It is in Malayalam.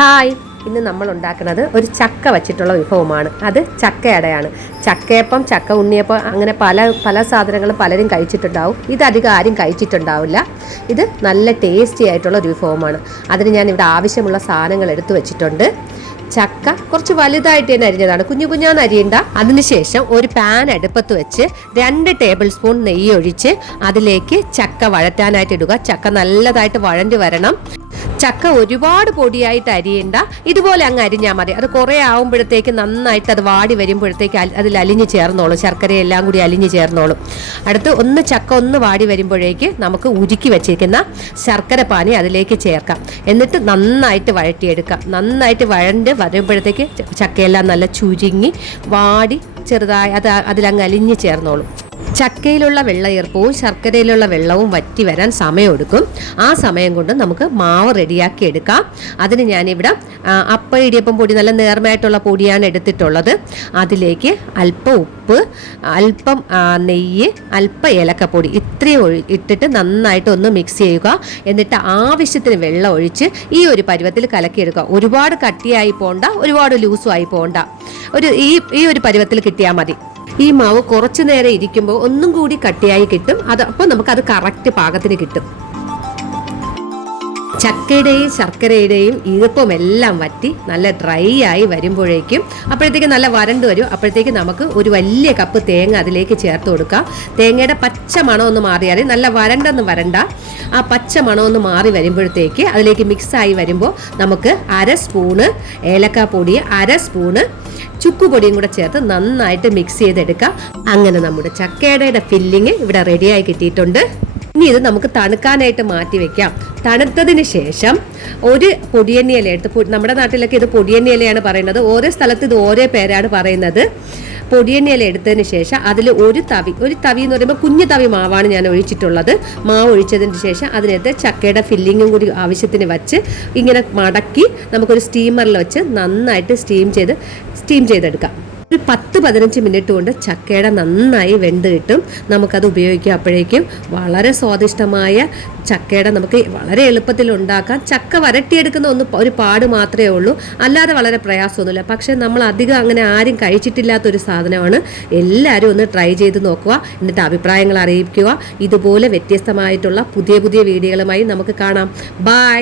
ഹായ്, ഇന്ന് നമ്മൾ ഉണ്ടാക്കുന്നത് ഒരു ചക്ക വച്ചിട്ടുള്ള വിഭവമാണ്. അത് ചക്കയടയാണ്. ചക്കയപ്പം, ചക്ക ഉണ്ണിയപ്പം, അങ്ങനെ പല സാധനങ്ങളും പലരും കഴിച്ചിട്ടുണ്ടാവും. ഇതധികം ആരും കഴിച്ചിട്ടുണ്ടാവില്ല. ഇത് നല്ല ടേസ്റ്റി ആയിട്ടുള്ള ഒരു വിഭവമാണ്. അതിന് ഞാൻ ഇവിടെ ആവശ്യമുള്ള സാധനങ്ങൾ എടുത്തു വെച്ചിട്ടുണ്ട്. ചക്ക കുറച്ച് വലുതായിട്ട് തന്നെ അരിഞ്ഞതാണ്, കുഞ്ഞു കുഞ്ഞാന്ന് അരിയണ്ട. അതിനുശേഷം ഒരു പാൻ അടുപ്പത്ത് വെച്ച് 2 ടേബിൾ സ്പൂൺ നെയ്യ് ഒഴിച്ച് അതിലേക്ക് ചക്ക വഴറ്റാനായിട്ട് ഇടുക. ചക്ക നല്ലതായിട്ട് വഴഞ്ഞു വരണം. ചക്ക ഒരുപാട് പൊടിയായിട്ട് അരിയണ്ട, ഇതുപോലെ അങ്ങ് അരിഞ്ഞാൽ മതി. അത് കുറേ ആവുമ്പോഴത്തേക്ക് നന്നായിട്ട് അത് വാടി വരുമ്പോഴത്തേക്ക് അതിൽ അലിഞ്ഞ് ചേർന്നോളും, ശർക്കരയെല്ലാം കൂടി അലിഞ്ഞ് ചേർന്നോളും. അടുത്ത് ചക്ക ഒന്ന് വാടി വരുമ്പോഴേക്ക് നമുക്ക് ഉരുക്കി വെച്ചിരിക്കുന്ന ശർക്കര പാനി അതിലേക്ക് ചേർക്കാം. എന്നിട്ട് നന്നായിട്ട് വഴറ്റിയെടുക്കാം. നന്നായിട്ട് വഴണ്ട് വരുമ്പോഴത്തേക്ക് ചക്കയെല്ലാം നല്ല ചുരുങ്ങി വാടി ചെറുതായി അതിലങ്ങ് അലിഞ്ഞ് ചേർന്നോളും. ചക്കയിലുള്ള വെള്ളയീർപ്പവും ശർക്കരയിലുള്ള വെള്ളവും വറ്റി വരാൻ സമയമെടുക്കും. ആ സമയം കൊണ്ട് നമുക്ക് മാവ് റെഡിയാക്കി എടുക്കാം. അതിന് ഞാനിവിടെ അപ്പം ഇടിയപ്പം പൊടി, നല്ല നേർമയായിട്ടുള്ള പൊടിയാണ് എടുത്തിട്ടുള്ളത്. അതിലേക്ക് അല്പം ഉപ്പ്, അല്പം നെയ്യ്, അല്പം ഏലക്കപ്പൊടി ഇത്രയും ഇട്ടിട്ട് നന്നായിട്ട് ഒന്ന് മിക്സ് ചെയ്യുക. എന്നിട്ട് ആവശ്യത്തിന് വെള്ളം ഒഴിച്ച് ഈ ഒരു പരുവത്തിൽ കലക്കിയെടുക്കുക. ഒരുപാട് കട്ടിയായി പോകണ്ട, ഒരുപാട് ലൂസും ആയി പോകണ്ട. ഈ ഒരു പരുവത്തിൽ കിട്ടിയാൽ മതി. ഈ മാവ് കുറച്ചു നേരം ഇരിക്കുമ്പോൾ ഒന്നും കൂടി കട്ടിയായി കിട്ടും. അപ്പോൾ നമുക്കത് കറക്റ്റ് പാകത്തിന് കിട്ടും. ചക്കയുടെയും ശർക്കരയുടെയും ഈർപ്പമെല്ലാം വറ്റി നല്ല ഡ്രൈ ആയി വരുമ്പോഴേക്കും അപ്പോഴത്തേക്ക് നല്ല വരണ്ട് വരും. അപ്പോഴത്തേക്ക് നമുക്ക് ഒരു വലിയ കപ്പ് തേങ്ങ അതിലേക്ക് ചേർത്ത് കൊടുക്കാം. തേങ്ങയുടെ പച്ച മണമൊന്ന് മാറിയാൽ, നല്ല വരണ്ടെന്ന് വരണ്ട, ആ പച്ച മണമൊന്ന് മാറി വരുമ്പോഴത്തേക്ക് അതിലേക്ക് മിക്സായി വരുമ്പോൾ നമുക്ക് 1/2 സ്പൂണ് ഏലക്കാപ്പൊടി, 1/2 സ്പൂണ് ചുക്കുപൊടിയും കൂടെ ചേർത്ത് നന്നായിട്ട് മിക്സ് ചെയ്തെടുക്കാം. അങ്ങനെ നമ്മുടെ ചക്കയുടെ ഫില്ലിങ് ഇവിടെ റെഡിയായി കിട്ടിയിട്ടുണ്ട്. ഇനി ഇത് നമുക്ക് തണുക്കാനായിട്ട് മാറ്റി വെക്കാം. തണുത്തതിന് ശേഷം ഒരു പൊടിയണ്ണി ഇല എടുത്ത്, നമ്മുടെ നാട്ടിലൊക്കെ ഇത് പൊടിയണ്ണി ഇലയാണ് പറയുന്നത്, ഓരോ സ്ഥലത്ത് ഇത് ഓരോ പേരാണ് പറയുന്നത്. പൊടിയണ്ണി ഇല എടുത്തതിന് ശേഷം അതിൽ ഒരു തവി എന്ന് പറയുമ്പോൾ കുഞ്ഞു തവി മാവാണ് ഞാൻ ഒഴിച്ചിട്ടുള്ളത്. മാവ് ഒഴിച്ചതിന് ശേഷം അതിനകത്ത് ചക്കയുടെ ഫില്ലിങ്ങും കൂടി ആവശ്യത്തിന് വെച്ച് ഇങ്ങനെ മടക്കി നമുക്കൊരു സ്റ്റീമറിൽ വെച്ച് നന്നായിട്ട് സ്റ്റീം ചെയ്തെടുക്കാം. ഒരു 10-15 മിനിറ്റ് കൊണ്ട് ചക്കയുടെ നന്നായി വെന്ത് കിട്ടും. നമുക്കത് ഉപയോഗിക്കാം. അപ്പോഴേക്കും വളരെ സ്വാദിഷ്ടമായ ചക്കയുടെ നമുക്ക് വളരെ എളുപ്പത്തിൽ ഉണ്ടാക്കാം. ചക്ക വരട്ടിയെടുക്കുന്ന ഒരു പാട് മാത്രമേ ഉള്ളൂ, അല്ലാതെ വളരെ പ്രയാസമൊന്നുമില്ല. പക്ഷേ നമ്മൾ അധികം അങ്ങനെ ആരും കഴിച്ചിട്ടില്ലാത്തൊരു സാധനമാണ്. എല്ലാവരും ഒന്ന് ട്രൈ ചെയ്ത് നോക്കുക, എന്നിട്ട് അഭിപ്രായങ്ങൾ അറിയിക്കുക. ഇതുപോലെ വ്യത്യസ്തമായിട്ടുള്ള പുതിയ വീഡിയോകളുമായി നമുക്ക് കാണാം. ബൈ.